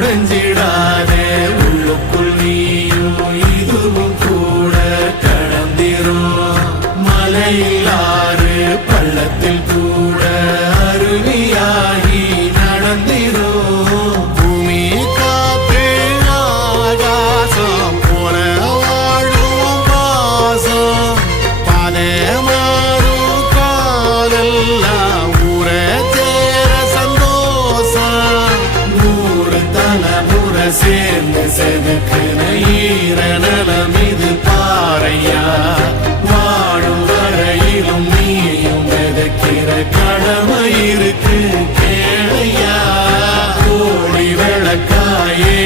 உடைஞ்சிடாதே உள்ளுக்குள் நீயும் இதுவும் கூட கடந்திரும் மலையிலாறு பள்ளத்தில் கூட அருவியாகி நடந்திரும் பூமி காத்து ஆகாசம் போல வாழும் பாசம் பாதே மாறும் காலெல்லாம் ஊரே சேர சந்தோஷம் நூறு தலைமுறை சேர்ந்து செதுக்குன ஈர நலம் இது பாறையா வாழும் வரையிலும் நீயும் விதைக்கிற கடமை இருக்கு கேளையா கோடி விளக்காயே